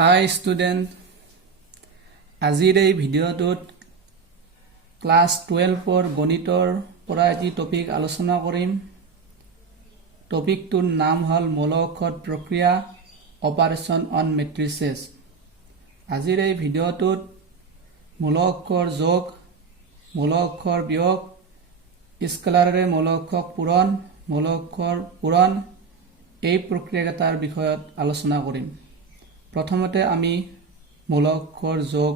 Hi student, আজিৰ এই ভিডিঅ'টোত ক্লাছ 12 গণিতৰ পৰা এটি টপিক আলোচনা কৰিম। টপিকটোৰ নাম হ'ল মৌল অক্ষৰ প্ৰক্ৰিয়া অপাৰেশ্যন অন মেট্ৰিচেছ। আজিৰ এই ভিডিঅ'টোত মৌল অক্ষৰ যোগ, মৌল অক্ষৰ বিয়োগ, স্কেলাৰেৰে মৌল অক্ষৰ পূৰণ এই প্ৰক্ৰিয়াকেইটাৰ বিষয়ত আলোচনা কৰিম। প্ৰথমতে আমি মৌল অক্ষৰ যোগ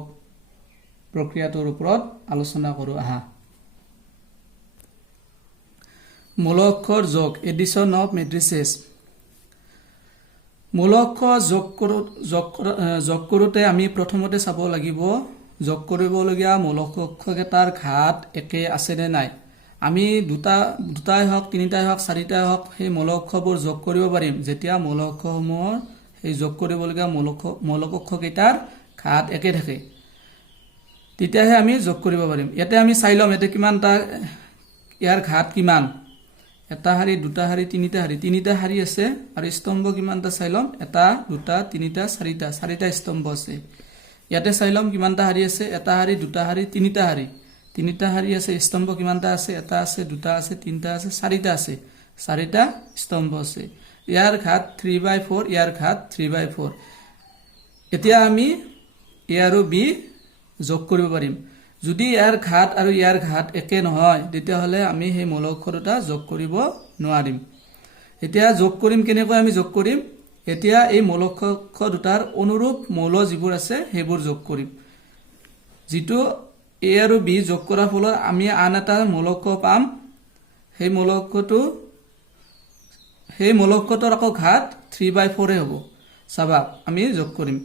প্ৰক্ৰিয়াটোৰ ওপৰত আলোচনা কৰোঁ আহা। মৌল অক্ষৰ যোগ এডিশ্যন অফ মেট্ৰিচেছ। মৌল অক্ষৰ যোগ কৰোঁতে আমি প্ৰথমতে চাব লাগিব যোগ কৰিবলগীয়া মৌল অক্ষৰকেইটাৰ ঘাত একে আছে নে নাই। আমি দুটাই হওক, তিনিটাই হওক, চাৰিটাই হওক সেই মৌল অক্ষৰবোৰ যোগ কৰিব পাৰিম যেতিয়া মৌল অক্ষৰসমূহৰ এই যোগ কৰিবলগীয়া মৌল অক্ষৰকেইটাৰ ঘাত একে থাকে, তেতিয়াহে আমি যোগ কৰিব পাৰিম। ইয়াতে আমি চাই ল'ম ইয়াতে কিমানটা, ইয়াৰ ঘাত কিমান। এটা শাৰী, দুটা শাৰী, তিনিটা শাৰী আছে আৰু স্তম্ভ কিমানটা চাই ল'ম। এটা, দুটা, তিনিটা, চাৰিটা স্তম্ভ আছে। ইয়াতে চাই ল'ম কিমানটা শাৰী আছে। এটা শাৰী, দুটা শাৰী, তিনিটা শাৰী আছে। স্তম্ভ কিমানটা আছে। এটা আছে, দুটা আছে, তিনিটা আছে, চাৰিটা আছে। চাৰিটা স্তম্ভ আছে। ইয়াৰ ঘাত 3/4, ইয়াৰ ঘাত 3/4। এতিয়া আমি এ আৰু বি যোগ কৰিব পাৰিম। যদি ইয়াৰ ঘাত আৰু ইয়াৰ ঘাত একে নহয় তেতিয়াহ'লে আমি সেই মৌল অক্ষৰ দুটা যোগ কৰিব নোৱাৰিম। এতিয়া যোগ কৰিম, কেনেকৈ আমি যোগ কৰিম। এতিয়া এই মৌল অক্ষৰ দুটাৰ অনুৰূপ মৌল যিবোৰ আছে সেইবোৰ যোগ কৰিম। যিটো এ আৰু বি যোগ কৰাৰ ফলত আমি আন এটা মৌল অক্ষৰ পাম। সেই মৌল অক্ষৰটোৰ আকৌ ঘাত 3/4 হ'ব। চাবা আমি যোগ কৰিম।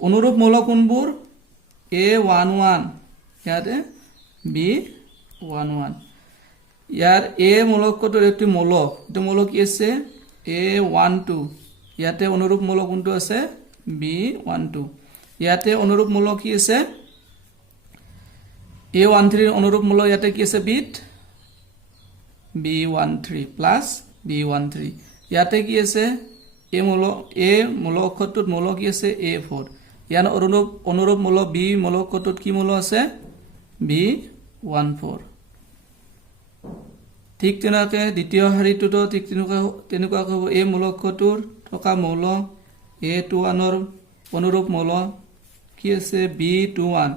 অনুৰূপ মৌল কোনবোৰ। A11, ইয়াতে B11। ইয়াৰ এ মৌল অক্ষৰটোৰ এইটো মৌল কি আছে A12। ইয়াতে অনুৰূপ মৌল কোনটো আছে B12। ইয়াতে অনুৰূপ মৌল কি আছে A13। অনুৰূপ মৌল ইয়াতে কি আছে B13 প্লাছ B13। ইয়াতে কি আছে এ মৌল অক্ষৰটোত মৌল কি আছে A4। ইয়াৰ অনুৰূপ মৌল বি মৌল অক্ষৰটোত কি মৌল আছে B14। ঠিক তেনেকৈ দ্বিতীয় শাৰীটোতো ঠিক তেনেকুৱাকৈ হ'ব। এই মৌল অক্ষৰটোৰ থকা মৌল A21ৰ অনুৰূপ মৌল কি আছে B21।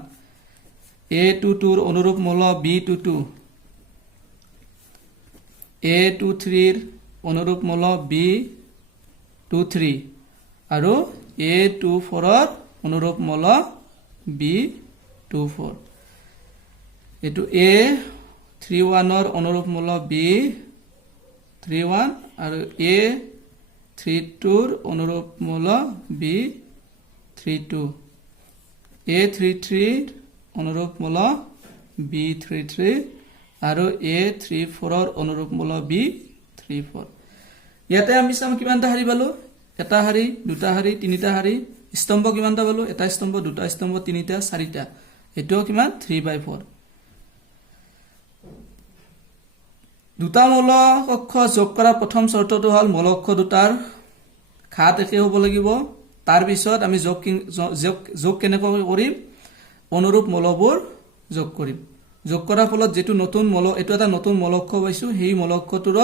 A22ৰ অনুৰূপ মৌল B22। A23ৰ অনুৰূপ মৌল B23 আৰু A24ৰ অনুৰূপ মৌল B24। এইটো A31ৰ অনুৰূপ মৌল B31 আৰু A32ৰ অনুৰূপ মৌল B32। A33ৰ অনুৰূপ মৌল B33 আৰু A34ৰ অনুৰূপ মৌল B34। ইয়াতে আমি চাম কিমানটা শাৰী পালো। এটা শাৰী, দুটা শাৰী, তিনিটা শাৰী। স্তম্ভ কিমানটা পালো। এটা স্তম্ভ, দুটা স্তম্ভ, তিনিটা, চাৰিটা। এইটোও কিমান 3/4। দুটা মৌল অক্ষৰ যোগ কৰাৰ প্ৰথম চৰ্তটো হ'ল মৌল অক্ষৰ দুটাৰ ঘাত একে হ'ব লাগিব। তাৰপিছত আমি যোগ কেনেকৈ কৰিম। অনুৰূপ মৌলবোৰ যোগ কৰিম। যোগ কৰাৰ ফলত যিটো নতুন মৌল, এইটো এটা নতুন মৌল অক্ষৰ পাইছো, সেই মৌল অক্ষৰটোৰ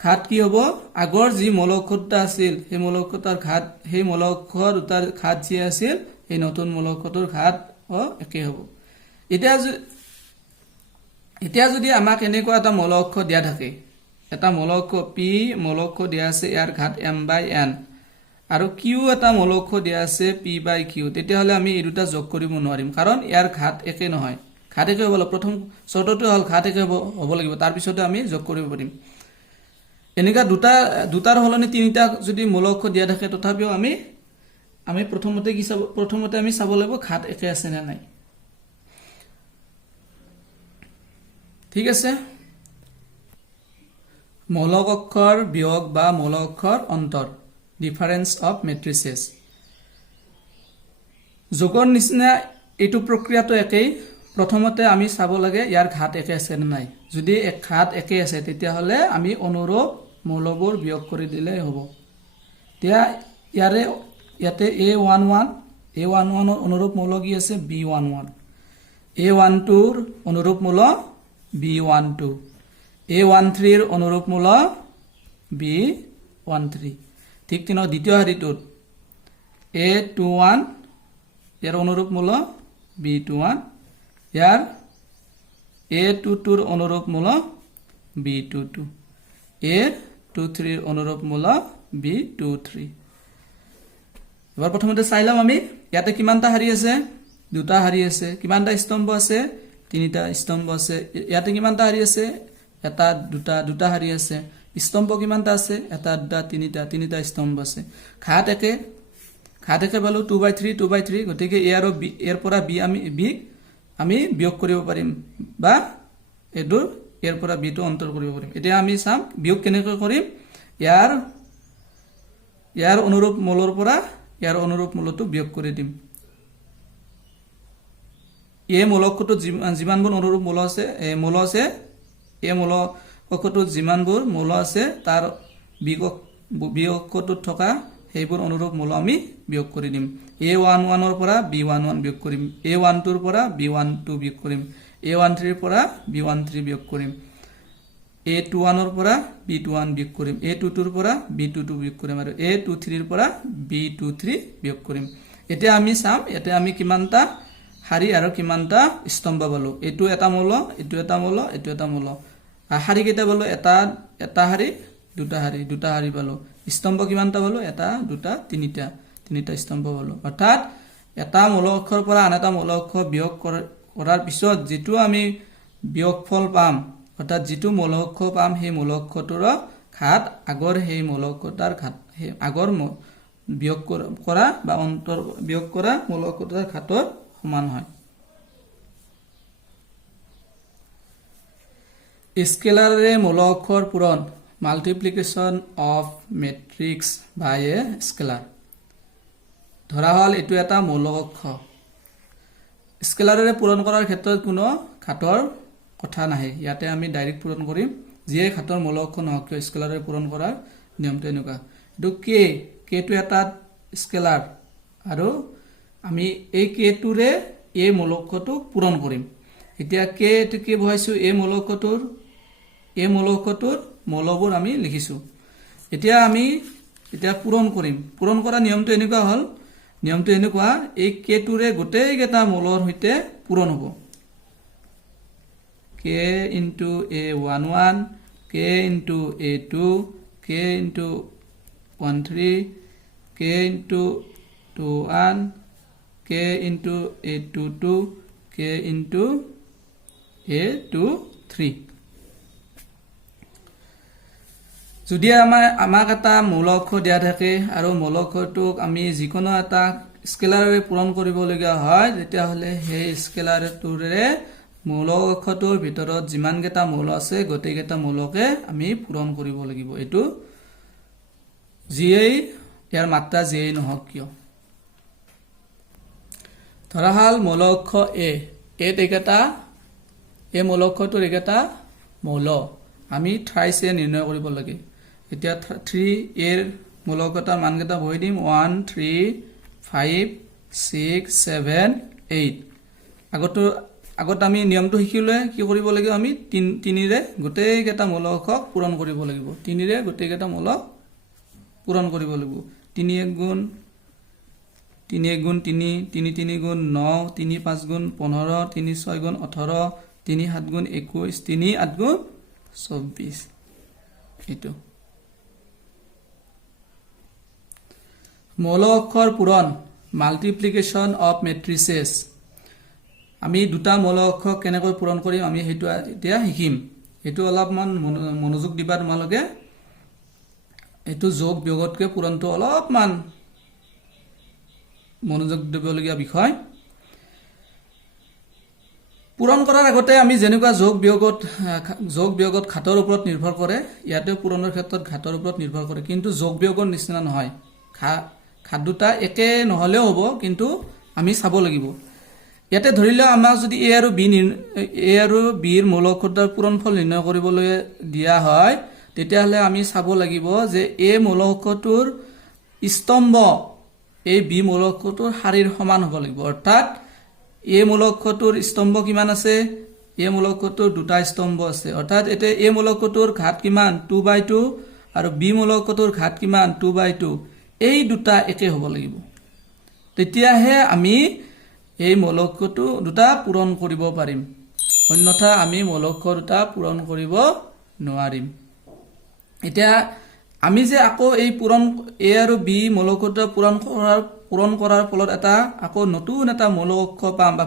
ঘাত কি হ'ব। আগৰ যি মৌল অক্ষৰ দুটা আছিল সেই মৌল অক্ষৰ দুটাৰ ঘাত যি আছিল এই নতুন মৌল অক্ষৰটোৰ ঘাত একে হ'ব। এতিয়া যদি আমাক এনেকুৱা এটা মৌল অক্ষৰ দিয়া থাকে, এটা মৌল অক্ষৰ পি মৌল অক্ষৰ দিয়া আছে, ইয়াৰ ঘাত m/n আৰু কিউ এটা মৌল অক্ষৰ দিয়া আছে p/q, তেতিয়াহ'লে আমি এই দুটা যোগ কৰিব নোৱাৰিম, কাৰণ ইয়াৰ ঘাত একে নহয়। ঘাত একে হ'ব লাগিব। প্ৰথম চৰ্তটো হ'ল ঘাত একে হ'ব লাগিব, তাৰপিছতে আমি যোগ কৰিব পাৰিম। এনেকুৱা দুটাৰ সলনি তিনিটা যদি মৌল অক্ষৰ দিয়া থাকে তথাপিও আমি প্ৰথমতে আমি চাব লাগিব ঘাত একে আছে নে নাই। ঠিক আছে। মৌল অক্ষৰ বিয়োগ বা মৌল অক্ষৰ অন্তৰ, ডিফাৰেন্স অফ মেট্ৰিচেছ। যোগৰ নিচিনা এইটো প্ৰক্ৰিয়াটো একেই। প্ৰথমতে আমি চাব লাগে ইয়াৰ ঘাত একে আছে নে নাই। যদি ঘাত একে আছে তেতিয়াহ'লে আমি অনুৰূপ মৌলবোৰ বিয়োগ কৰি দিলেই হ'ব। এতিয়া ইয়াতে A11 A11 ৰ অনুৰূপ মৌল কি আছে B11 A12 ৰ অনুৰূপ মৌল B12 A13 ৰ অনুৰূপ মৌল B13 ঠিক তেনে দ্বিতীয় শাৰীটোত A21 ইয়াৰ অনুৰূপ মৌল B21 ইয়াৰ A22 ৰ অনুৰূপ মৌল B22 A23 ৰ অনুৰূপ মৌল B23 এবাৰ প্ৰথমতে চাই লম আমি ইয়াতে কিমানটা শাৰী আছে দুটা শাৰী আছে কিমানটা স্তম্ভ আছে তিনিটা স্তম্ভ আছে ইয়াতে কিমানটা শাৰী আছে এটা দুটা শাৰী আছে স্তম্ভ কিমানটা আছে এটা দুটা তিনিটা স্তম্ভ আছে ঘাত একে পালো 2/3 2/3 গতিকে এ আৰু বি এৰ পৰা বি আমি বিয়োগ কৰিব পাৰিম বা এডুৰ এৰ পৰা বি টো অন্তৰ কৰিব পাৰিম এতিয়া আমি চাম বিয়োগ কেনেকৈ কৰিম ইয়াৰ অনুৰূপ মৌলৰ পৰা ইয়াৰ অনুৰূপ মৌলটো বিয়োগ কৰি দিম এই মৌলকটোত যিমানবোৰ অনুৰূপ মৌল আছে এই মৌলকটোত যিমানবোৰ মৌল আছে তাৰ বিয়োগটোত থকা সেইবোৰ অনুৰূপ মৌল আমি বিয়োগ কৰি দিম A11 ৰ পৰা B11 বিয়োগ কৰিম A12 ৰ পৰা B12 বিয়োগ কৰিম A13 ৰ পৰা B13 বিয়োগ কৰিম A21 ৰ পৰা B21 বিয়োগ কৰিম A22 ৰ পৰা B22 বিয়োগ কৰিম আৰু A23 ৰ পৰা B23 বিয়োগ কৰিম এতিয়া আমি চাম ইয়াতে আমি কিমানটা শাৰী আৰু কিমানটা স্তম্ভ পালো এটো এটা মৌল এটো এটা মৌল এটো এটা মৌল শাৰী কেইটা পালো এটা শাৰী দুটা শাৰী পালো স্তম্ভ কিমানটা পালো এটা দুটা তিনিটা স্তম্ভ পালো অৰ্থাৎ এটা মৌল অক্ষৰ পৰা আন এটা মৌল অক্ষৰ বিয়োগ কৰাৰ পিছত যেটো আমি বিয়োগফল পাম অৰ্থাৎ যেটো মৌল অক্ষৰ পাম সেই মৌল অক্ষৰটোৰ ঘাত আগৰ সেই মৌল অক্ষৰটাৰ ঘাত আগৰ বিয়োগ কৰা বা অন্তৰ বিয়োগ কৰা মৌল অক্ষৰটাৰ ঘাতৰ সমান হয় স্কেলাৰে মৌল অক্ষৰ পূৰণ multiplication of matrix by a scalar ধৰা হল এটো এটা মৌল অক্ষৰ স্কেলাৰেৰে পূৰণ কৰাৰ ক্ষেত্ৰত কোনো ঘাতৰ কথা নাহে ইয়াতে আমি ডাইৰেক্ট পূৰণ কৰিম যিয়ে ঘাতৰ মৌল অক্ষৰ নহওক কিয় স্কেলাৰেৰে পূৰণ কৰাৰ নিয়মটো এনেকুৱা এটো কে টো এটা স্কেলাৰ আৰু আমি এই কে টোৰে এই মৌল অক্ষৰটো পূৰণ কৰিম এতিয়া কে টো কি বহাইছো এই মৌল অক্ষৰটোৰ মৌলবোৰ আমি লিখিছো এতিয়া আমি পূৰণ কৰিম পূৰণ কৰা নিয়মটো এনেকুৱা এই কে টোৰে গোটেই কেইটা মৌলৰ সৈতে পূৰণ হ'ব k into A11 k into A2 k into 13 k into 21 k into A22 k into A23 যদি আমাক এটা মৌল অক্ষৰ দিয়া থাকে আৰু মৌল অক্ষৰটোক আমি যিকোনো এটা স্কেলাৰেৰে পূৰণ কৰিবলগীয়া হয় তেতিয়াহ'লে সেই স্কেলাৰটোৰে মৌল অক্ষৰটোৰ ভিতৰত যিমান কেইটা মৌল আছে গোটেই কেইটা মৌলকে আমি পূৰণ কৰিব লাগিব এটো যিয়েই ইয়াৰ মাত্ৰা যিয়েই নহওক কিয় ধৰা হল মৌল অক্ষৰ এই মৌল অক্ষৰটোৰ একেটা মৌল আমি থ্ৰাইছ নিৰ্ণয় কৰিব লাগে এতিয়া 3 এৰ মৌল অক্ষৰটাৰ মানকেইটা বহাই দিম 1 3 5 6 7 8 আগত আমি নিয়মটো শিকিলে কি কৰিব লাগিব আমি 3 ৰে গোটেই কেইটা মৌল অক্ষৰ পূৰণ কৰিব লাগিব 3 ৰে গোটেই কেইটা মৌল পূৰণ কৰিব লাগিব 3 1 গুণ 3 1 গুণ 3 3 3 গুণ 9 3 5 গুণ 15 3 6 গুণ 18 3 7 গুণ 21 3 8 গুণ 24 এটো মৌল অক্ষৰ পূৰণ মাল্টিপ্লিকেশ্যন অফ মেট্ৰিচেছ আমি দুটা মৌল অক্ষৰ কেনেকৈ পূৰণ কৰিম আমি হেতু এতিয়া শিকিম এটো অলপমান মনোযোগ দিবা তোমালোকে এটো যোগ বিয়োগতকৈ পূৰণটো অলপমান মনোযোগ দিবলগীয়া বিষয় পূৰণ কৰাৰ আগতে আমি যেনেকুৱা যোগ বিয়োগত ঘাতৰ ওপৰত নিৰ্ভৰ কৰে ইয়াতে পূৰণৰ ক্ষেত্ৰত ঘাতৰ ওপৰত নিৰ্ভৰ কৰে কিন্তু যোগ বিয়োগৰ নিচিনা নহয় ঘাত দুটা একে নহলেও হ'ব কিন্তু আমি চাব লাগিব ইয়াতে ধৰিলে আমাক যদি a আৰু b ৰ মৌল অক্ষৰটাৰ পূৰণফল নিৰ্ণয় কৰিবলৈ দিয়া হয় তেতিয়াহলে আমি চাব লাগিব যে a মৌল অক্ষৰটোৰ স্তম্ভ এই বি মূল অক্ষৰটোৰ শাৰীৰ সমান হ'ব লাগিব অৰ্থাৎ এ মূল অক্ষৰটোৰ স্তম্ভ কিমান আছে এ মূল অক্ষৰটোৰ দুটা স্তম্ভ আছে অৰ্থাৎ এতে এ মূল অক্ষৰটোৰ ঘাত কিমান 2/2 আৰু বি মূল অক্ষৰটোৰ ঘাত কিমান 2/2 এই দুটা একে হ'ব লাগিব তেতিয়াহে আমি এই মূল অক্ষৰটো দুটা পূৰণ কৰিব পাৰিম অন্যথা আমি মূল অক্ষৰ দুটা পূৰণ কৰিব নোৱাৰিম এতিয়া আমি যে আকৌ এই পূৰণ এ আৰু বি মূল অক্ষৰটো পূৰণ কৰাৰ ফলত এটা আকৌ নতুন এটা মূল অক্ষৰ পাম বা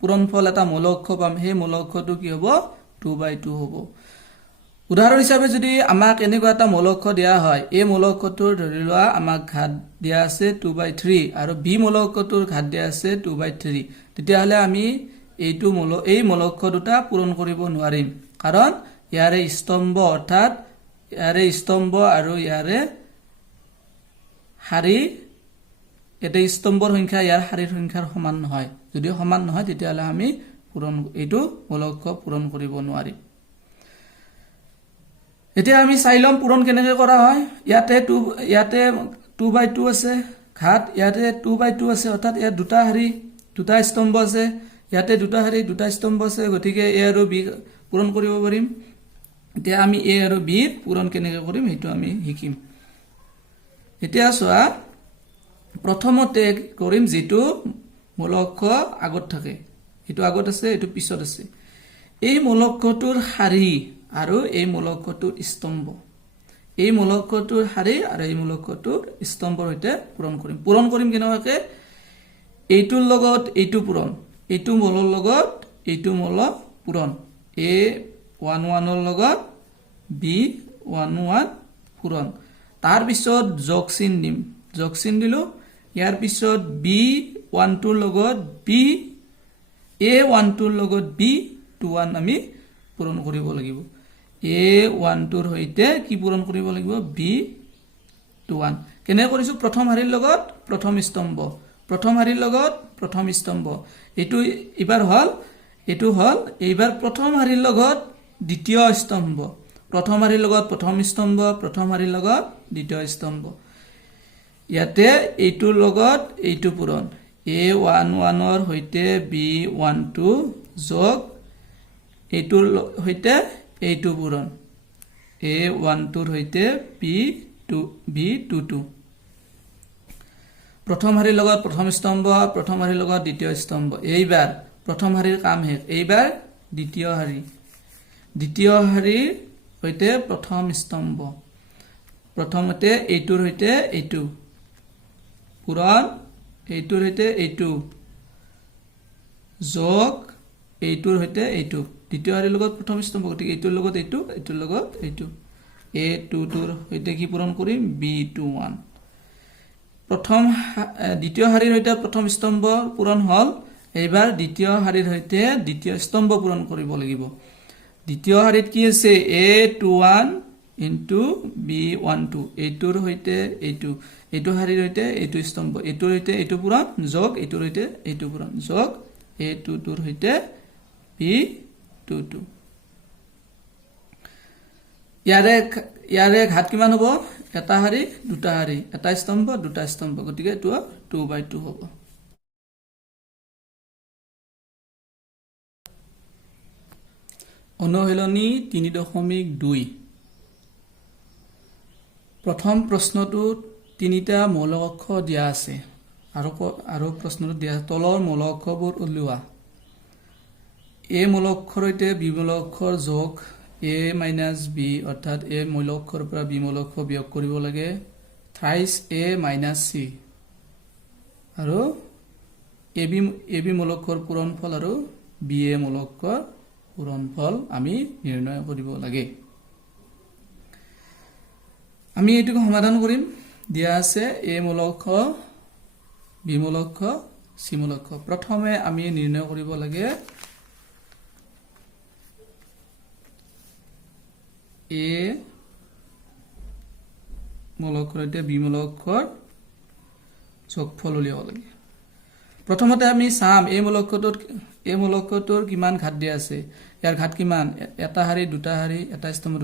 পূৰণফল এটা মূল অক্ষৰ পাম সেই মূল অক্ষৰটো কি হ'ব 2/2 হ'ব উদাহৰণ হিচাপে যদি আমাক এনেকুৱা এটা মূল অক্ষৰ দিয়া হয় এই মূল অক্ষৰটোৰ ধৰি লোৱা আমাক ঘাত দিয়া আছে 2/3 আৰু বি মূল অক্ষৰটোৰ ঘাত দিয়া আছে 2/3 তেতিয়াহ'লে আমি এই মূল অক্ষৰ দুটা পূৰণ কৰিব নোৱাৰিম কাৰণ ইয়াৰে স্তম্ভ অৰ্থাৎ ইয়াৰে স্তম্ভ আৰু ইয়াৰে শাৰী এটা স্তম্ভৰ সংখ্যা ইয়াৰ শাৰীৰ সংখ্যাৰ সমান নহয় যদি সমান নহয় তেতিয়াহ'লে আমি এইটো মূল অক্ষৰ পূৰণ কৰিব নোৱাৰিম এতিয়া আমি চাই লম পূৰণ কেনেকৈ কৰা হয় ইয়াতে 2/2 আছে ঘাত ইয়াতে 2/2 আছে অৰ্থাৎ ইয়াত দুটা শাৰী দুটা স্তম্ভ আছে ইয়াতে দুটা শাৰী দুটা স্তম্ভ আছে গতিকে এ আৰু বি পূৰণ কৰিব পাৰিম এতিয়া আমি এ আৰু বি পূৰণ কেনেকৈ কৰিম সেইটো আমি শিকিম এতিয়া চোৱা প্ৰথমতে কৰিম যেটো মূল অক্ষৰ আগত থাকে এটো আগত আছে এটো পিছত আছে এই মূল অক্ষৰটোৰ শাৰী আৰু এই মূল অক্ষৰটোৰ স্তম্ভ এই মূল অক্ষৰটোৰ শাৰী আৰু এই মূল অক্ষৰটোৰ স্তম্ভৰ সৈতে পূৰণ কৰিম কেনেকৈ এইটোৰ লগত এইটো পূৰণ এইটো মূলৰ লগত এইটো মূল পূৰণ a11 ৰ লগত b11 পূৰণ তাৰ পিছত যোগ চিন দিম যোগ চিন দিলো ইয়াৰ পিছত b12 ৰ লগত a12 ৰ লগত b21 আমি পূৰণ কৰিব লাগিব a12 ৰ সৈতে কি পূৰণ কৰিব লাগিব b21 কেনে কৰিছো প্ৰথম শাৰীৰ লগত প্ৰথম স্তম্ভ প্ৰথম শাৰীৰ লগত প্ৰথম স্তম্ভ এটো এবাৰ হল এইবাৰ প্ৰথম শাৰীৰ লগত দ্বিতীয় স্তম্ভ প্ৰথম শাৰীৰ লগত প্ৰথম স্তম্ভ প্ৰথম শাৰীৰ লগত দ্বিতীয় স্তম্ভ ইয়াতে এইটোৰ লগত এইটো পূৰণ a11 ৰ সৈতে b12 যোগ এইটোৰ সৈতে এইটো পূৰণ a12 ৰ সৈতে b22 প্ৰথম শাৰীৰ লগত প্ৰথম স্তম্ভ প্ৰথম শাৰীৰ লগত দ্বিতীয় স্তম্ভ এইবাৰ প্ৰথম শাৰীৰ কাম শেষ এইবাৰ দ্বিতীয় শাৰীৰ সৈতে প্ৰথম স্তম্ভ প্ৰথমতে এইটোৰ সৈতে এইটো পূৰণ এইটোৰ সৈতে এইটো যোগ এইটোৰ সৈতে এইটো দ্বিতীয় শাৰীৰ লগত প্ৰথম স্তম্ভ গতিকে এইটোৰ লগত এইটো এইটোৰ লগত এইটো a22 ৰ সৈতে কি পূৰণ কৰিম b21 দ্বিতীয় শাৰীৰ সৈতে প্ৰথম স্তম্ভ পূৰণ হল এইবাৰ দ্বিতীয় শাৰীৰ সৈতে দ্বিতীয় স্তম্ভ পূৰণ কৰিব লাগিব দ্বিতীয় শাৰীত কি আছে a21 into b12 এইটোৰ সৈতে এইটো শাৰীৰ সৈতে এইটো স্তম্ভ এইটোৰ সৈতে এইটো পূৰণ যোগ এইটোৰ সৈতে এইটো পূৰণ যোগ a22 ৰ সৈতে b22 ইয়াৰে ঘাত কিমান হ'ব এটা শাৰী দুটা শাৰী এটা স্তম্ভ দুটা স্তম্ভ গতিকে এটো 2/2 হ'ব অনুশীলনী 3.2 প্ৰথম প্ৰশ্নটোত তিনিটা মূল অক্ষৰ দিয়া আছে আৰু প্ৰশ্নটো দিয়া তলৰ মূল অক্ষৰবোৰ উলিওৱা a মূল অক্ষৰ সৈতে b মূল অক্ষৰ যোগ a - b অৰ্থাৎ a মূল অক্ষৰৰ পৰা b মূল অক্ষৰ বিয়োগ কৰিব লাগে thrice a - c আৰু ab মূল অক্ষৰ পূৰণফল আৰু ba মূল অক্ষৰ পূৰণফল আমি নিৰ্ণয় কৰিব লাগে আমি এটোকে সমাধান কৰিম দিয়া আছে a মূল অক্ষৰ b মূল অক্ষৰ c মূল অক্ষৰ প্ৰথমে আমি নিৰ্ণয় কৰিব লাগে a মূল অক্ষৰ সৈতে b মূল অক্ষৰ যোগফল উলিয়াব লাগে প্ৰথমতে আমি চাম a মূল অক্ষৰটোত এই মূলকটোৰ কিমান ঘাত দিয়া আছে ইয়াৰ ঘাত কিমান এটা হাৰি দুটা হাৰি এটা স্তম্ভ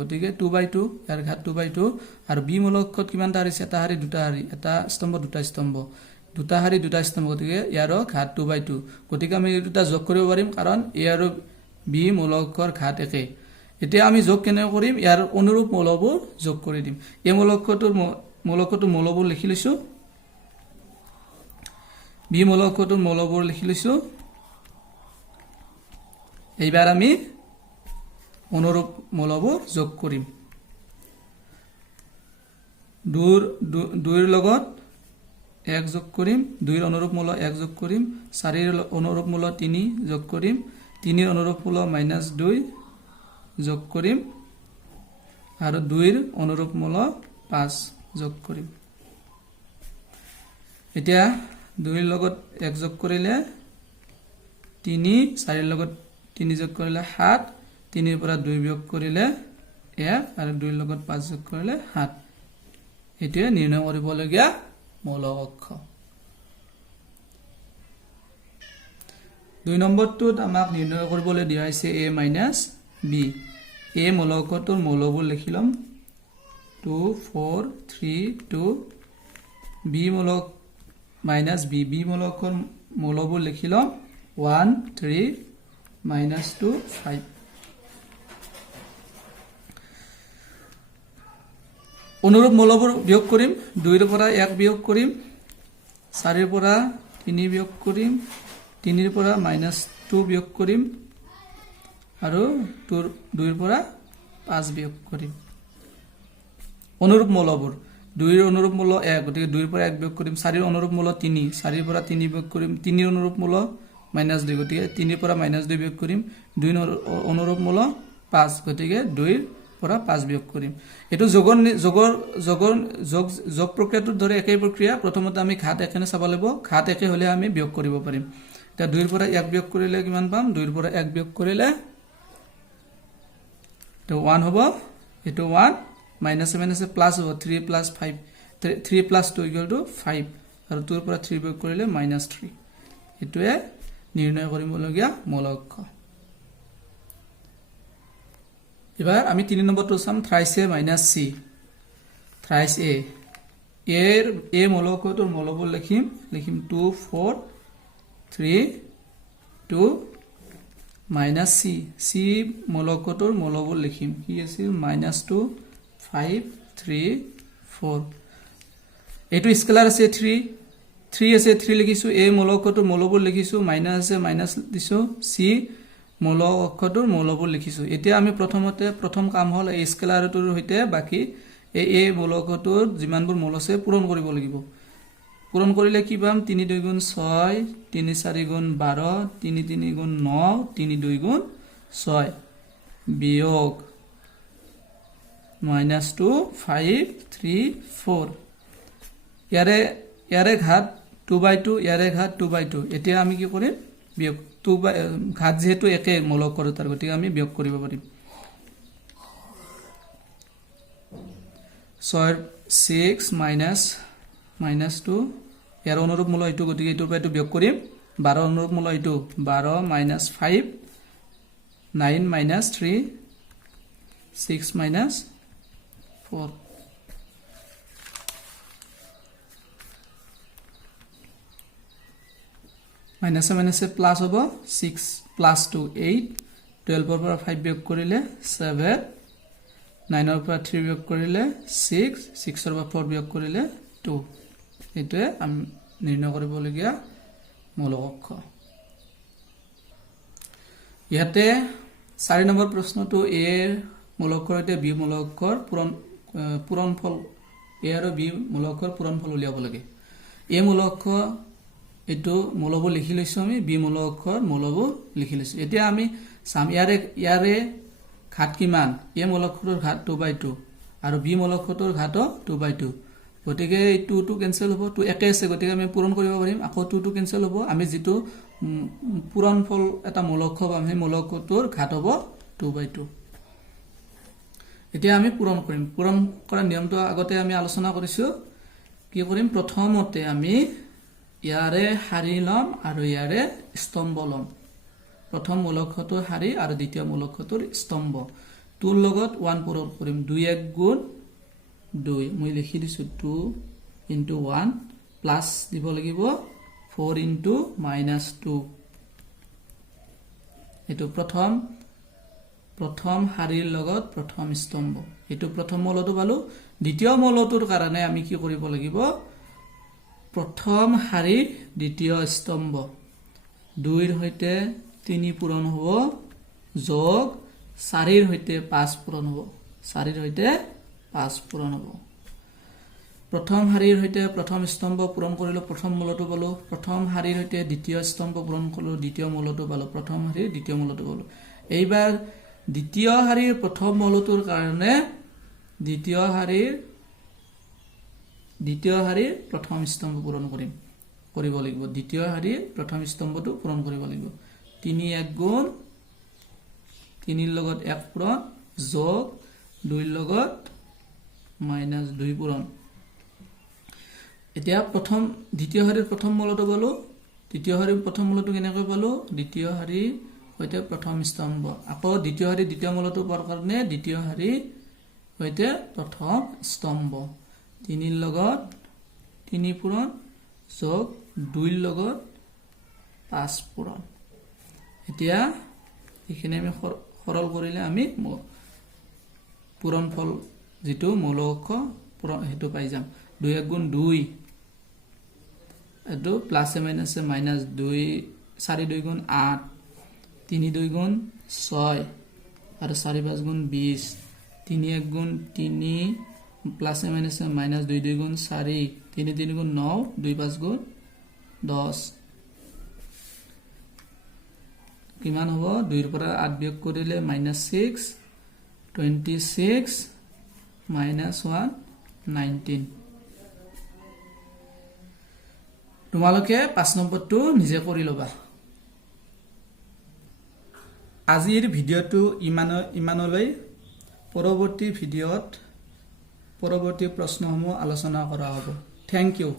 গতিকে 2/2 ইয়াৰ ঘাত 2/2 আৰু বি মূলকত কিমান টা আছে এটা হাৰি দুটা হাৰি এটা স্তম্ভ দুটা হাৰি দুটা স্তম্ভ গতিকে ইয়াৰো ঘাত 2/2 গতিকে আমি এই দুটা যোগ কৰিব পাৰিম কাৰণ এ আৰু বি মূলকৰ ঘাত একে এতিয়া আমি যোগ কেনে কৰিম ইয়াৰ অনুৰূপ মৌলবোৰ যোগ কৰি দিম এই মূলকটোৰ মৌলবোৰ লিখি লৈছো বি মূলকটোৰ মৌলবোৰ লিখি লৈছো এইবাৰ আমি অনুৰূপ মৌলবোৰ যোগ কৰিম 2 ৰ লগত 1 যোগ কৰিম 2 ৰ অনুৰূপ মৌল 1 যোগ কৰিম 4 ৰ অনুৰূপ মৌল 3 যোগ কৰিম 3 ৰ অনুৰূপ মৌল -2 যোগ কৰিম আৰু 2 ৰ অনুৰূপ মৌল 5 যোগ কৰিম এতিয়া 2 ৰ লগত 1 যোগ কৰিলে 3 4 ৰ লগত 3 যোগ কৰিলে 7 3 ৰ পৰা 2 বিয়োগ কৰিলে 1 আৰু 2 ৰ লগত 5 যোগ কৰিলে 7 এটোৱে নিৰ্ণয় কৰিবলগীয়া মৌলিক অক্ষ 2 নম্বৰটোত আমাক নিৰ্ণয় কৰিবলৈ দিয়া হৈছে a - b a মৌলকটোৰ মৌলবোৰ লিখি লম 2 4 3 2 b মৌলক - b মৌলকৰ মৌলবোৰ লিখি লম 1 3 -2 5 অনুৰূপ মৌলবোৰ বিয়োগ কৰিম 2 ৰ পৰা 1 বিয়োগ কৰিম 4 ৰ পৰা 3 বিয়োগ কৰিম 3 ৰ পৰা -2 বিয়োগ কৰিম আৰু 2 ৰ পৰা 5 বিয়োগ কৰিম অনুৰূপ মৌলবোৰ 2 ৰ অনুৰূপ মৌল 1 গতিকে 2 ৰ পৰা 1 বিয়োগ কৰিম 4 ৰ অনুৰূপ মৌল 3 4 ৰ পৰা 3 বিয়োগ কৰিম 3 ৰ অনুৰূপ মৌল -2 গতিকে 3 ৰ পৰা -2 বিয়োগ কৰিম 2 ৰ অনুৰূপ মৌল 5 গতিকে 2 ৰ পৰা 5 বিয়োগ কৰিম এটো যোগ প্ৰক্ৰিয়াটোৰ দৰে একেই প্ৰক্ৰিয়া প্ৰথমতে আমি ঘাত একেনে চাব লাগিব ঘাত একে হলে আমি বিয়োগ কৰিব পাৰিম এটা 2 ৰ পৰা 1 বিয়োগ কৰিলে কিমান পাম 2 ৰ পৰা 1 বিয়োগ কৰিলে তো 1 হ'ব এটো 1 - প্লাস হ'ব 3 + 5 3 + 2 = 5 আৰু 2 ৰ পৰা 3 বিয়োগ কৰিলে -3 এটোৱে নিৰ্ণয় কৰিবলগীয়া মৌলিক অক্ষ এবাৰ আমি 3 নম্বৰটো চাম থ্ৰাইস a - c থ্ৰাইস a মৌলকটোৰ মৌলবোৰ লিখিম 2 4 3 2 - c মৌলকটোৰ মৌলবোৰ লিখিম কি আছিল -2 5 3 4 এটো স্কেলাৰ আছে 3 আছে 3 লিখিছো a মৌলকটোৰ মৌলবোৰ লিখিছো মাইনাস আছে মাইনাস দিছো c মৌলিক অক্ষটোৰ মৌলবোৰ লিখিছো এতিয়া আমি প্ৰথম কাম হল এই স্কেলাৰটোৰ সৈতে বাকি এই মৌলকটোৰ যিমানবোৰ মৌল আছে পূৰণ কৰিব লাগিব পূৰণ কৰিলে কি পাম 3 2 গুণ 6 3 4 গুণ 12 3 3 গুণ 9 3 2 গুণ 6 বিয়োগ -2 5 3 4 ইয়াৰে ঘাত 2/2 ইয়াৰে ঘাত 2/2 এতিয়া আমি কি কৰিম বিয়োগ ঘাত যেহেতু একে মৌলকৰ তাৰ গতিকে আমি বিয়োগ কৰিব পাৰিম 6 -2 ইয়াৰ অনুৰূপ মৌল এইটো গতিকে এইটোৰ পৰা এইটো বিয়োগ কৰিম 12 অনুৰূপ মৌল এইটো 12 - 5 9 - 3 6 - 4 মাইনাসে প্লাস হ'ব 6 + 2 8 12 ৰ পৰা 5 বিয়োগ কৰিলে 7 9 ৰ পৰা 3 বিয়োগ কৰিলে 6 6 ৰ পৰা 4 বিয়োগ কৰিলে 2 এটোৱে আমি নিৰ্ণয় কৰিবলগীয়া মৌলিক অক্ষ ইয়াতে 4 নম্বৰ প্ৰশ্নটো a মৌলকৰ সৈতে b মৌলকৰ পূৰণফল a আৰু b মৌলকৰ পূৰণফল উলিয়াব লাগে a মৌলক এটো মৌলবোৰ লিখি লৈছো আমি বি মৌলকৰ মৌলবোৰ লিখি লৈছো এতিয়া আমি সাম ইয়াৰে ঘাত কিমান এ মৌলকটোৰ ঘাত 2/2 আৰু বি মৌলকটোৰ ঘাত 2/2 গতিকে এই 2 2 কেনসেল হ'ব 2 একে আছে গতিকে আমি পূৰণ কৰিব পাৰিম আকৌ 2 2 কেনসেল হ'ব আমি যেটো পূৰণফল এটা মৌলক পাম সেই মৌলকটোৰ ঘাত হ'ব 2/2 এতিয়া আমি পূৰণ কৰিম পূৰণ কৰা নিয়মটো আগতে আমি আলোচনা কৰিছো কি কৰিম প্ৰথমতে আমি ইয়াৰে হাৰি লম আৰু ইয়াৰে স্তম্ভ লম প্ৰথম মূলকটোৰ শাৰী আৰু দ্বিতীয় মূলকটোৰ স্তম্ভ তোৰ লগত 1 পূৰণ কৰিম 2 1 গুণ 2 মই লিখি দিছো 2 into 1 প্লাস দিব লাগিব 4 into minus 2 এটো প্ৰথম শাৰীৰ লগত প্ৰথম স্তম্ভ এটো প্ৰথম মূলটো পালো দ্বিতীয় মূলটোৰ কাৰণে আমি কি কৰিব লাগিব প্ৰথম শাৰী দ্বিতীয় স্তম্ভ 2 ৰ হৈতে 3 পূৰণ হ'ব যোগ 4 ৰ হৈতে 5 পূৰণ হ'ব 4 ৰ হৈতে 5 পূৰণ হ'ব প্ৰথম শাৰীৰ হৈতে প্ৰথম স্তম্ভ পূৰণ কৰিলো প্ৰথম মূলটো পালো প্ৰথম শাৰীৰ হৈতে দ্বিতীয় স্তম্ভ পূৰণ কৰিলো দ্বিতীয় মূলটো পালো প্ৰথম শাৰীৰ দ্বিতীয় মূলটো পালো এইবাৰ দ্বিতীয় শাৰীৰ প্ৰথম মূলটোৰ কাৰণে দ্বিতীয় শাৰীৰ প্ৰথম স্তম্ভ পূৰণ কৰিব লাগিব দ্বিতীয় শাৰীৰ প্ৰথম স্তম্ভটো পূৰণ কৰিব লাগিব 3 1 গুণ 3 ৰ লগত 1 পূৰণ যোগ 2 ৰ লগত মাইনাস 2 পূৰণ এতিয়া দ্বিতীয় শাৰীৰ প্ৰথম মূলটো পালো দ্বিতীয় শাৰীৰ প্ৰথম মূলটো কেনেকৈ পালো দ্বিতীয় শাৰীৰ হৈতে প্ৰথম স্তম্ভ আকৌ দ্বিতীয় শাৰীৰ দ্বিতীয় মূলটো পোৱাৰ কাৰণে দ্বিতীয় শাৰীৰ হৈতে প্ৰথম স্তম্ভ 3 ৰ লগত 3 পূৰণ যোগ 2 ৰ লগত 5 পূৰণ এতিয়া এখানে আমি সৰল কৰিলে আমি পূৰণফল যেটো মূলক হেতু পাই যাম 2 1 গুণ 2 এটো প্লাসে মাইনাসে মাইনাস 2 4 2 গুণ 8 3 2 গুণ 6 আর 4 5 গুণ 20 3 1 গুণ 3 প্লাসে মাইনাসে মাইনাস 2 2 গুণ 4 3 3 গুণ 9 2 5 গুণ 10 কিমান হ'ব 2 ৰ পৰা 8 বিয়োগ কৰিলে -6 26 -1 19 তোমালোকে 5 নম্বৰটো নিজে কৰি লবা আজিৰ ভিডিঅ'টো ইমানলৈ পৰৱৰ্তী ভিডিঅ'ত পৰৱৰ্তী প্ৰশ্নসমূহ আলোচনা কৰা হ'ব থ্যাংক ইউ